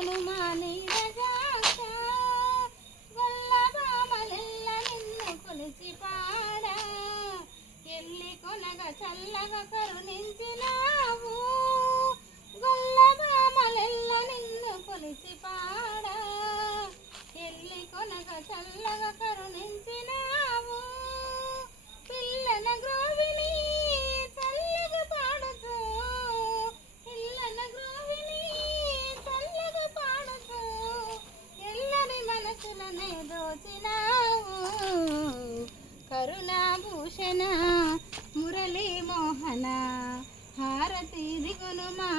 దిగును మా నీడజాక గొల్లబామలెల్ల నిన్ను కొలిచి పాడా ఎల్లి కొనగా చల్లగా కరుణించినావు గొల్లబామలెల్ల నిన్ను కొలిచి పాడా ఎల్లి కొనగా చల్లగా కరుణించినావు పిల్లన గ్రోవిని చల్లగా పాడుతూ పిల్లన గ్రోవిని చల్లగా పాడుతూ ఎల్లని మనసులనే దోచినావు కరుణాభూషణ మురళీ మోహన హారతి దిగును మా